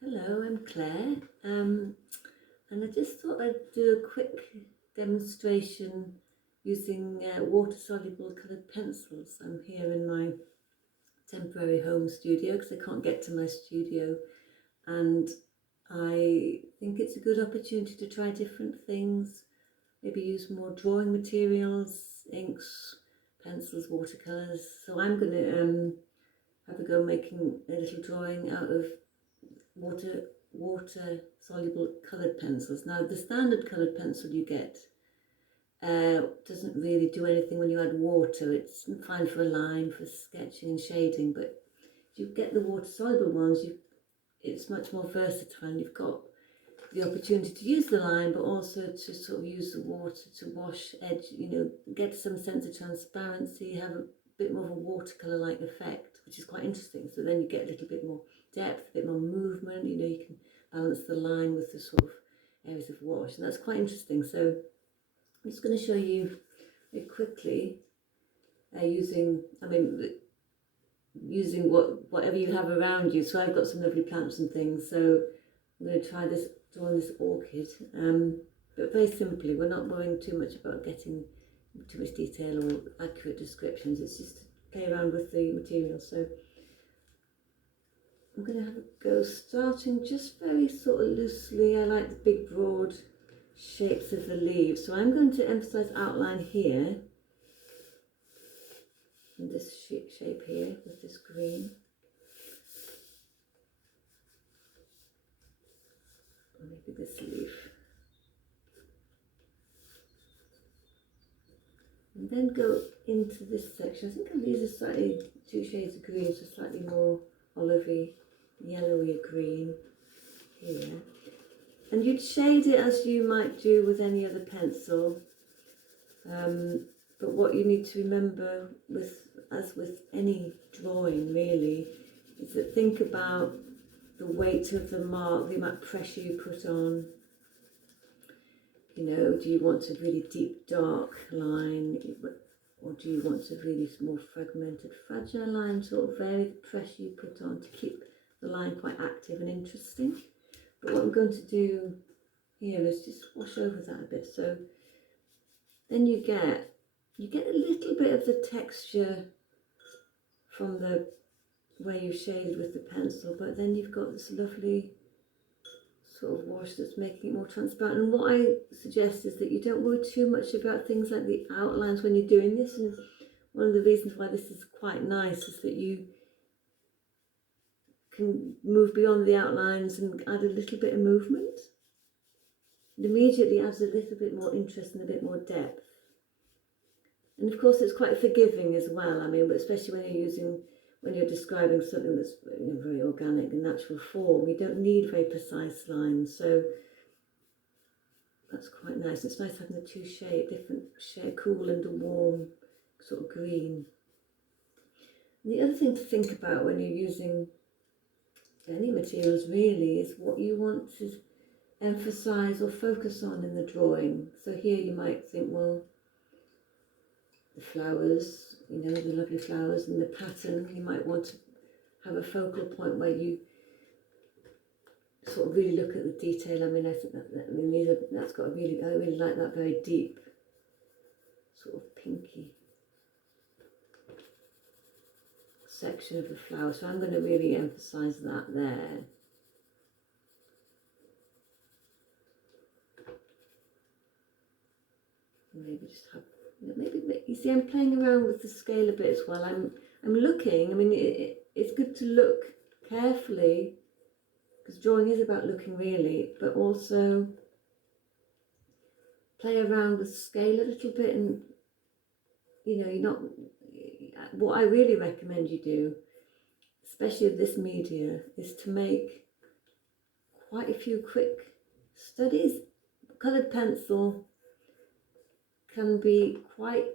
Hello, I'm Claire, and I just thought I'd do a quick demonstration using water-soluble coloured pencils. I'm here in my temporary home studio because I can't get to my studio, and I think it's a good opportunity to try different things, maybe use more drawing materials, inks, pencils, watercolours. So I'm going to have a go making a little drawing out of water soluble coloured pencils. Now the standard coloured pencil you get doesn't really do anything when you add water. It's fine for a line, for sketching and shading, but if you get the water soluble ones, it's much more versatile. You've got the opportunity to use the line, but also to sort of use the water to wash edge, get some sense of transparency, have a bit more of a watercolour-like effect, which is quite interesting. So then you get a little bit more depth, a bit more movement, you can balance the line with the sort of areas of wash, and that's quite interesting. So I'm just going to show you very quickly using whatever you have around you. So I've got some lovely plants and things, so I'm going to try drawing this orchid, but very simply. We're not worrying too much about getting too much detail or accurate descriptions. It's just to play around with the material. So I'm going to have a go, starting just very sort of loosely. I like the big broad shapes of the leaves, so I'm going to emphasize outline here in this shape here with this green. Or maybe this leaf. And then go into this section. I think these are slightly two shades of green, so slightly more olivey, yellowy green here. And you'd shade it as you might do with any other pencil. But what you need to remember, as with any drawing really, is that think about the weight of the mark, the amount of pressure you put on. Do you want a really deep, dark line, or do you want a really more fragmented, fragile line? Sort of vary the pressure you put on to keep the line quite active and interesting. But what I'm going to do here is just wash over that a bit. So then you get a little bit of the texture from the way you shaded with the pencil, but then you've got this lovely sort of wash that's making it more transparent. And what I suggest is that you don't worry too much about things like the outlines when you're doing this. And one of the reasons why this is quite nice is that you can move beyond the outlines and add a little bit of movement. It immediately adds a little bit more interest and a bit more depth. And of course it's quite forgiving as well. But especially when you're describing something that's very organic and natural form, you don't need very precise lines. So that's quite nice. It's nice having the two different shade, cool and a warm sort of green. And the other thing to think about when you're using any materials really is what you want to emphasize or focus on in the drawing. So here you might think, well, the flowers, the lovely flowers and the pattern, you might want to have a focal point where you sort of really look at the detail. I think that's got a really, I really like that very deep sort of pinky section of the flower. So I'm going to really emphasize that there. Maybe just have, you see, I'm playing around with the scale a bit as well. I'm looking. It's good to look carefully, because drawing is about looking really, but also play around with scale a little bit. And what I really recommend you do, especially with this media, is to make quite a few quick studies. Coloured pencil can be quite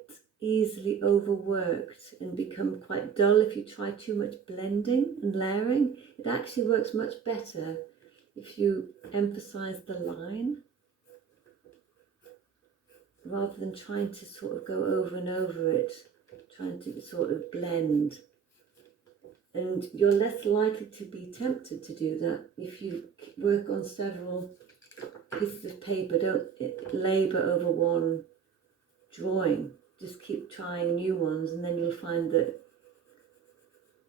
easily overworked and become quite dull if you try too much blending and layering. It actually works much better if you emphasize the line rather than trying to sort of go over and over it, trying to sort of blend. And you're less likely to be tempted to do that if you work on several pieces of paper. Don't labour over one drawing. Just keep trying new ones, and then you'll find that,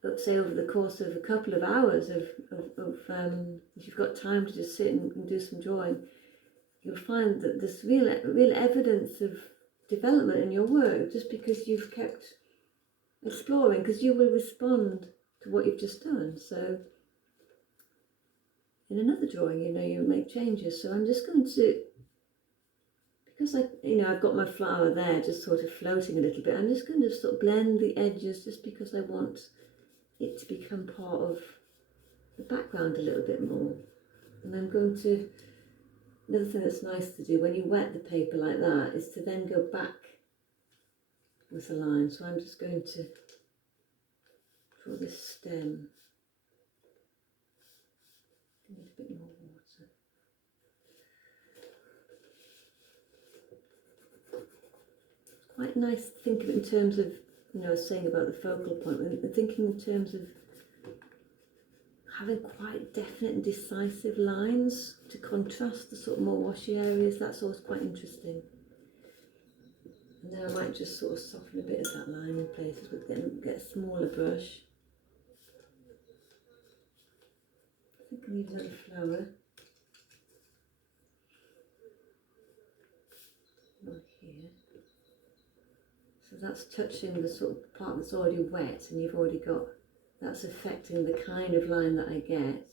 let's say, over the course of a couple of hours if you've got time to just sit and do some drawing, you'll find that there's real evidence of development in your work, just because you've kept exploring, because you will respond to what you've just done. So in another drawing, you make changes. So I'm just going to, because I've got my flower there just sort of floating a little bit, I'm just going to sort of blend the edges, just because I want it to become part of the background a little bit more. And I'm going to, another thing that's nice to do when you wet the paper like that is to then go back with a line. So I'm just going to draw this stem. I need a bit more water. It's quite nice to think of it in terms of, I was saying about the focal point, and thinking in terms of having quite definite and decisive lines to contrast the sort of more washy areas. That's always quite interesting. And then I might just sort of soften a bit of that line in places with get a smaller brush. I think I need another flower. Right here. So that's touching the sort of part that's already wet, and you've already got, that's affecting the kind of line that I get.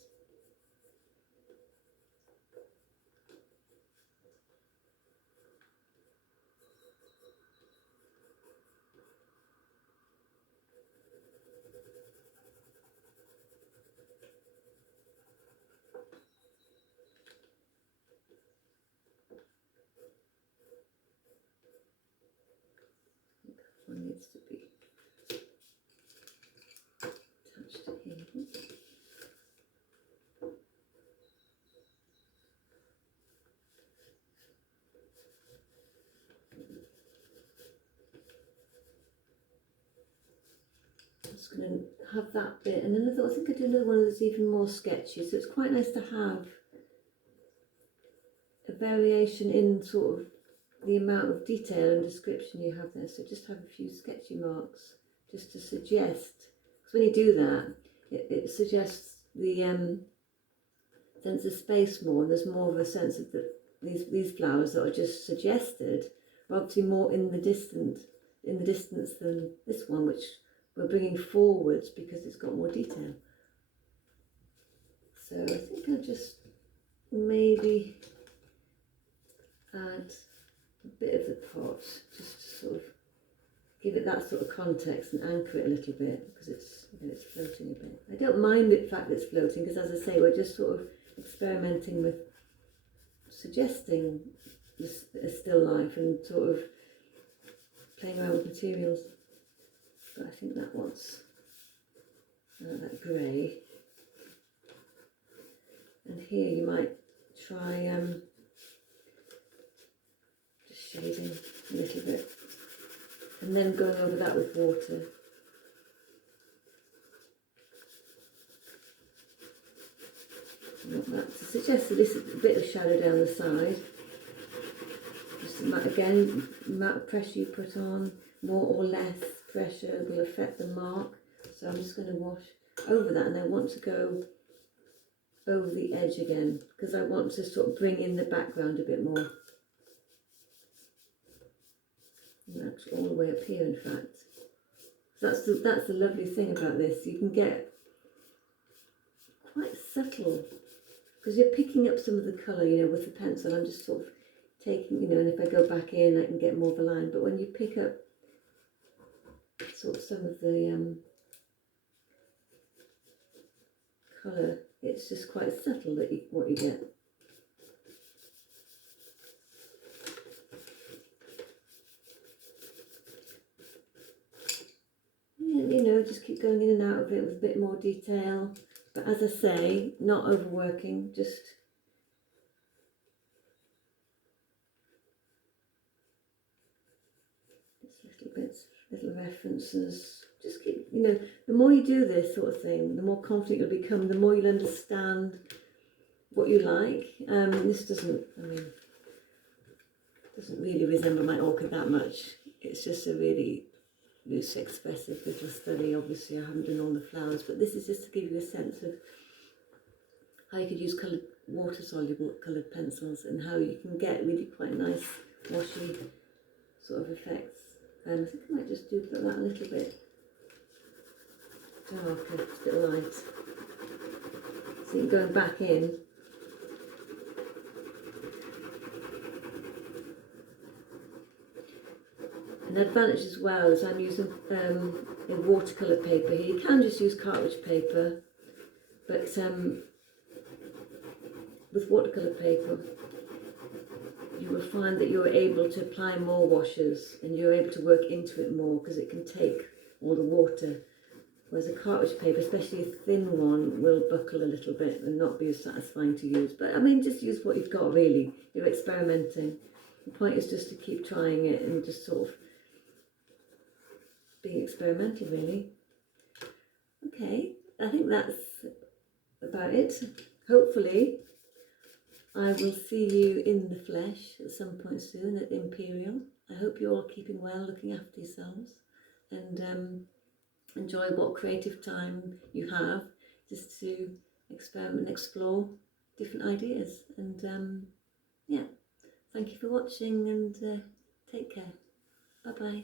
One needs to be touched here. Just going to have that bit, and another, I think I do another one that's even more sketchy. So it's quite nice to have a variation in sort of the amount of detail and description you have there. So just have a few sketchy marks just to suggest, because when you do that, it suggests the sense of space more, and there's more of a sense of that these flowers that are just suggested are obviously more in the distance than this one, which we're bringing forwards because it's got more detail. So I think I'll just maybe add a bit of the pot, just to sort of give it that sort of context and anchor it a little bit, because it's floating a bit. I don't mind the fact that it's floating, because as I say, we're just sort of experimenting with suggesting a still life and sort of playing around with materials. But I think that wants that grey. And here you might try just shading a little bit, and then going over that with water. I want that to suggest that this is a bit of shadow down the side. Just again, the amount of pressure you put on, more or less pressure will affect the mark. So I'm just going to wash over that, and I want to go over the edge again, because I want to sort of bring in the background a bit more. And that's all the way up here, in fact. So that's the lovely thing about this. You can get quite subtle, because you're picking up some of the colour, with the pencil. I'm just sort of taking, and if I go back in, I can get more of a line. But when you pick up sort of some of the colour, it's just quite subtle that what you get. And, just keep going in and out of it with a bit more detail. But as I say, not overworking, just little bits, little references just keep, you know, the more you do this sort of thing, the more confident you'll become, the more you'll understand what you like. This doesn't, I mean, doesn't really resemble my orchid that much. It's just a really loose, expressive little study. Obviously I haven't done all the flowers, but this is just to give you a sense of how you could use coloured, water soluble coloured pencils, and how you can get really quite nice washy sort of effects. I think I might just duplicate that a little bit darker, just a bit light. So you're going back in. An advantage as well is I'm using a watercolour paper here. You can just use cartridge paper, but with watercolour paper you will find that you're able to apply more washes and you're able to work into it more because it can take all the water, whereas a cartridge paper, especially a thin one, will buckle a little bit and not be as satisfying to use. But I mean, just use what you've got really. You're experimenting. The point is just to keep trying it and just sort of being experimental, really. Okay, I think that's about it. Hopefully I will see you in the flesh at some point soon at Imperial. I hope you're all keeping well, looking after yourselves, and enjoy what creative time you have just to experiment and explore different ideas. And yeah, thank you for watching, and take care. Bye bye.